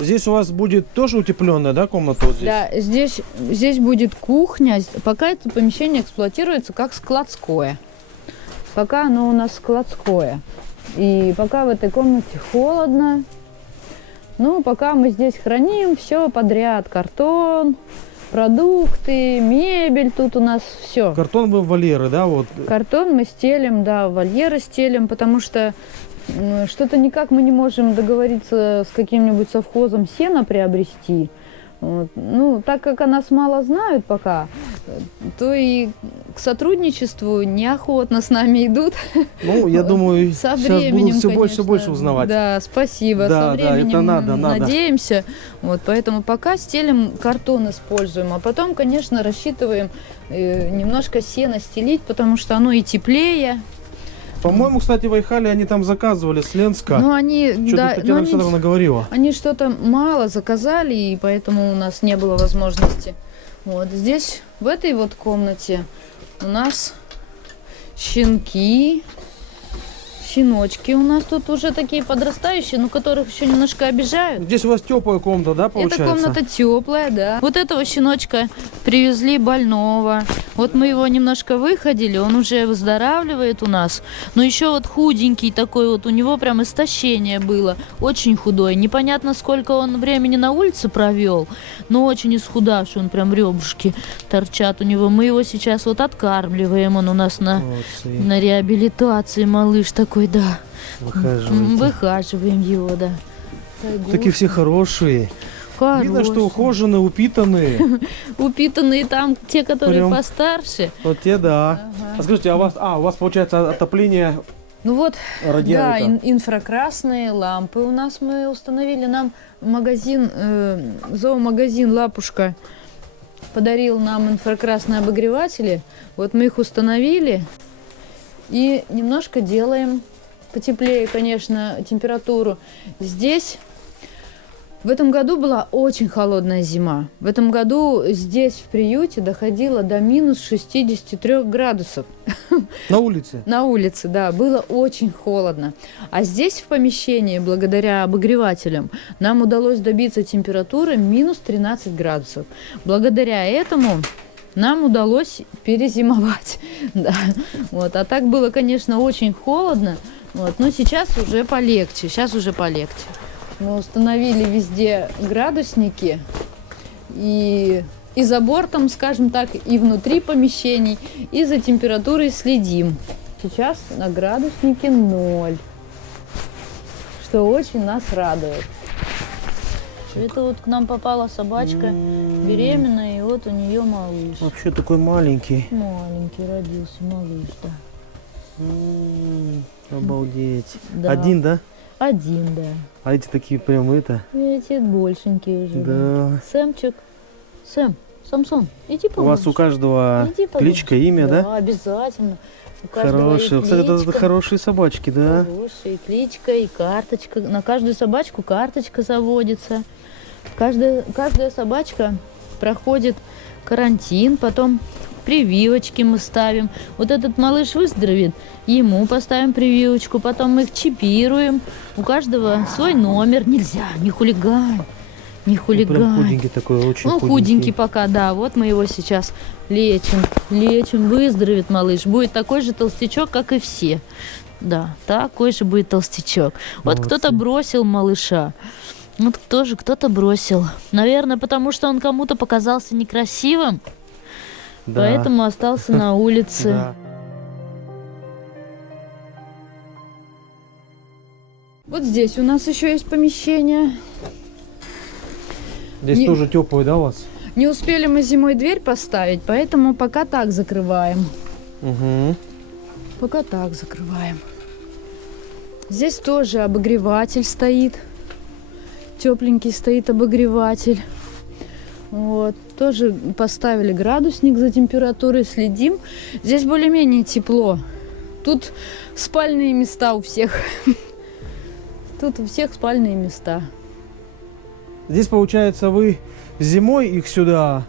Здесь у вас будет тоже утепленная, да, комната вот здесь? Да, здесь будет кухня. Пока это помещение эксплуатируется как складское. Пока оно у нас складское. И пока в этой комнате холодно. Ну, пока мы здесь храним все подряд. Картон, продукты, мебель. Тут у нас все. Картон вы в вольеры, да? Вот. Картон мы стелим, да, вольеры стелим, потому что что-то никак мы не можем договориться с каким-нибудь совхозом сена приобрести. Вот. Ну, так как о нас мало знают пока, то и к сотрудничеству неохотно с нами идут. Ну, я думаю, со сейчас временем, будут все конечно, больше и больше узнавать. Да, спасибо. Да, со да, временем это надо. надеемся. Вот, поэтому пока стелим, картон используем, а потом, конечно, рассчитываем немножко сена стелить, потому что оно и теплее. По-моему, кстати, в Айхале они там заказывали с Ленска. Ну, они, Что-то да, Татьяна Александровна говорила. они что-то мало заказали, и поэтому у нас не было возможности. Вот здесь, в этой вот комнате, у нас щенки. Щеночки у нас тут уже такие подрастающие, но которых еще немножко обижают. Здесь у вас теплая комната, да, получается? Эта комната теплая, да. Вот этого щеночка привезли больного. Вот мы его немножко выходили, он уже выздоравливает у нас. Но еще вот худенький такой вот, у него прям истощение было. Очень худой. Непонятно, сколько он времени на улице провел, но очень исхудавший, он прям ребрышки торчат у него. Мы его сейчас вот откармливаем, он у нас на реабилитации, малыш такой, да. Выхаживаем его, да. Такие все хорошие. Видно, что ухоженные, упитанные. Упитанные там, те, которые Прям постарше. Вот те, да. Ага. А скажите, у вас получается отопление Ну вот, радиатора? да, инфракрасные лампы у нас мы установили. Нам магазин, зоомагазин «Лапушка» подарил нам инфракрасные обогреватели. Вот мы их установили и немножко делаем потеплее, конечно, температуру. Здесь в этом году была очень холодная зима. В этом году здесь, в приюте, доходило до минус 63 градусов. На улице? На улице, да. Было очень холодно. А здесь, в помещении, благодаря обогревателям, нам удалось добиться температуры минус 13 градусов. Благодаря этому нам удалось перезимовать. Да. Вот. А так было, конечно, очень холодно. Вот. Но сейчас уже полегче. Мы установили везде градусники и за бортом, скажем так, и внутри помещений, и за температурой следим. Сейчас на градуснике 0, что очень нас радует. Это вот к нам попала собачка беременная, и вот у нее малыш. Вообще такой маленький. Маленький родился малыш, да. Обалдеть. Да. Один, да? Один, да. А эти такие прям это. Эти большенькие уже. Да. Сэмчик. Самсон, иди У вас у каждого кличка, имя, да? Да, обязательно. У каждого Хорошие. есть Кстати, это кличка. хорошие собачки, да? Хорошие, кличка и карточка. На каждую собачку карточка заводится. Каждая собачка проходит карантин, потом прививочки мы ставим. Вот этот малыш выздоровеет, ему поставим прививочку, потом мы их чипируем. У каждого свой номер. Нельзя, не хулигань. Не хулигань. Прям худенький такой, очень худенький пока, да. Вот мы его сейчас лечим, выздоровеет малыш. Будет такой же толстячок, как и все. Да, такой же будет толстячок. Вот кто-то бросил малыша. Вот тоже кто-то бросил. Наверное, потому что он кому-то показался некрасивым. Да. Поэтому остался на улице. Да. Вот здесь у нас еще есть помещение. Здесь тоже теплый, да, у вас? Не успели мы зимой дверь поставить, поэтому пока так закрываем. Угу. Пока так закрываем. Здесь тоже обогреватель стоит. Тепленький стоит обогреватель. Вот. Тоже поставили градусник за температурой, следим. Здесь более-менее тепло. Тут спальные места у всех. Тут у всех спальные места. Здесь, получается, вы зимой их сюда...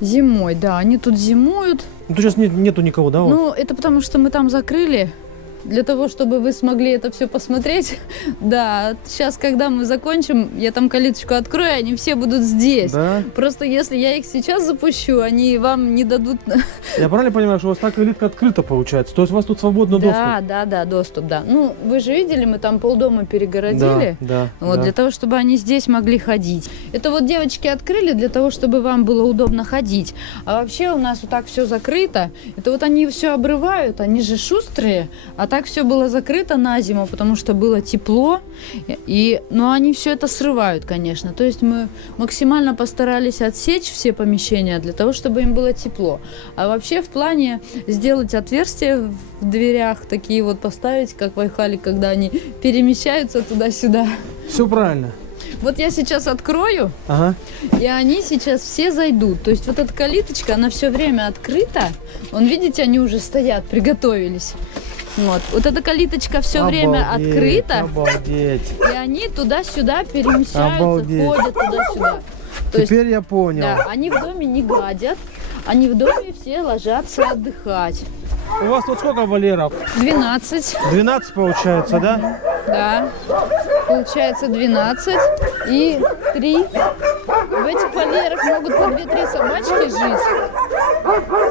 Зимой, да. Они тут зимуют. Ну, тут сейчас нету никого, да? Ну, это потому что мы там закрыли для того, чтобы вы смогли это все посмотреть. Да, сейчас, когда мы закончим, я там калиточку открою, они все будут здесь. Да? Просто если я их сейчас запущу, они вам не дадут... Я правильно понимаю, что у вас так калитка открыта получается? То есть у вас тут свободный доступ? Да, доступ, да. Ну, вы же видели, мы там полдома перегородили. Да, Вот, да. для того, чтобы они здесь могли ходить. Это вот девочки открыли для того, чтобы вам было удобно ходить. А вообще у нас вот так все закрыто. Это вот они все обрывают, они же шустрые. А так все было закрыто на зиму, потому что было тепло. Но они все это срывают, конечно. То есть мы максимально постарались отсечь все помещения для того, чтобы им было тепло. А вообще в плане сделать отверстия в дверях, такие вот поставить, как в Айхале, когда они перемещаются туда-сюда. Все правильно. Вот я сейчас открою, Ага. и они сейчас все зайдут. То есть вот эта калиточка, она все время открыта. Вон, видите, они уже стоят, приготовились. Вот эта калиточка все время открыта, Обалдеть. и они туда-сюда перемещаются, Обалдеть. ходят туда-сюда. То есть, Теперь я понял. да, они в доме не гадят, они в доме все ложатся отдыхать. У вас тут сколько вольеров? 12, 12 получается, да? да, получается 12 и 3. В этих вольерах могут по 2-3 собачки жить.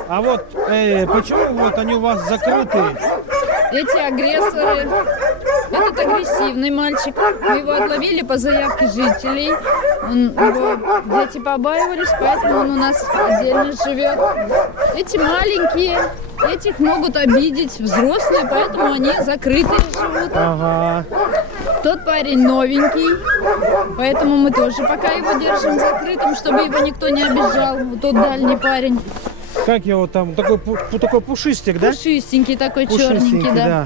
А вот почему вот они у вас закрыты? Эти агрессоры. Этот агрессивный мальчик. Мы его отловили по заявке жителей. Его дети побаивались, поэтому он у нас отдельно живет. Эти маленькие, этих могут обидеть взрослые, поэтому они закрытые живут. Ага. Тот парень новенький, поэтому мы тоже пока его держим закрытым, чтобы его никто не обижал. Вот тот дальний парень. Как его там? Такой пушистик, да? Пушистенький такой, Пушистенький, черненький, да.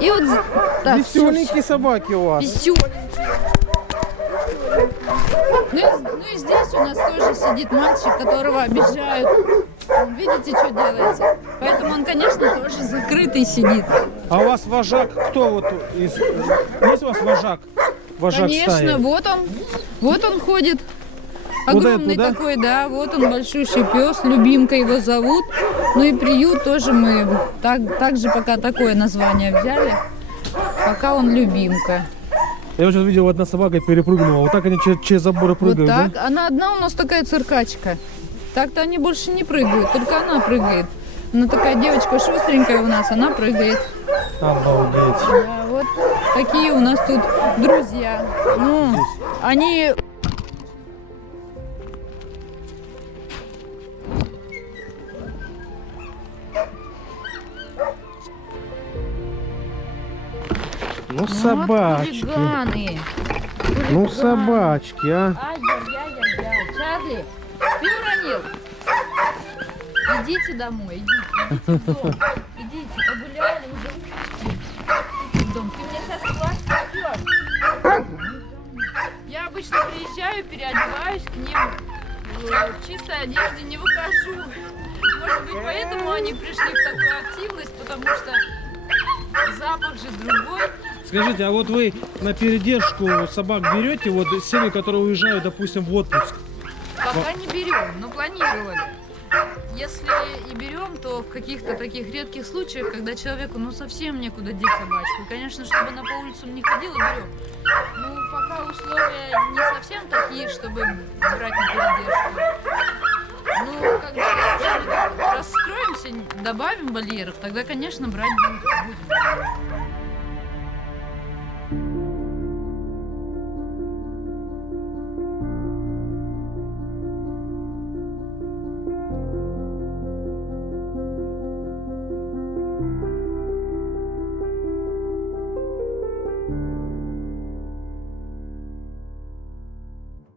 И вот так, Веселенькие собаки у вас. веселенький. Ну и здесь у нас тоже сидит мальчик, которого обижают. Видите, что делается? Поэтому он, конечно, тоже закрытый сидит. А у вас вожак кто вот из... Есть у вас вожак? Вожак Конечно, стаи? вот он ходит. Вот Огромный эту, да? такой, да, вот он большущий пес, Любимка его зовут. Ну и приют тоже мы так же пока такое название взяли. Пока он Любимка. Я вот сейчас видел, одна собака перепрыгнула. Вот так они через заборы прыгают, Вот так. да? Она одна у нас такая циркачка. Так-то они больше не прыгают, только она прыгает. Она такая девочка шустренькая у нас, она прыгает. Обалдеть. Да, вот такие у нас тут друзья. Ну, они... Ну, собачки. Хулиганы. Ну, собачки, а. Ай-яй-яй-яй-яй. Чарли, ты уронил? Идите домой, идите в дом. Идите, погуляли уже. Идите в дом. Ты мне сейчас платье шьешь. Я обычно приезжаю, переодеваюсь к ним. В чистой одежде не выхожу. Может быть, поэтому они пришли в такую активность, потому что запах же другой. Скажите, а вот вы на передержку собак берете, вот семьи, которые уезжают, допустим, в отпуск? Пока не берем, но планировали. Если и берем, то в каких-то таких редких случаях, когда человеку ну совсем некуда деть собачку. Конечно, чтобы она по улицам не ходила, берем. Ну, пока условия не совсем такие, чтобы брать на передержку. Ну, когда уже расстроимся, добавим вольеров, тогда, конечно, брать будем.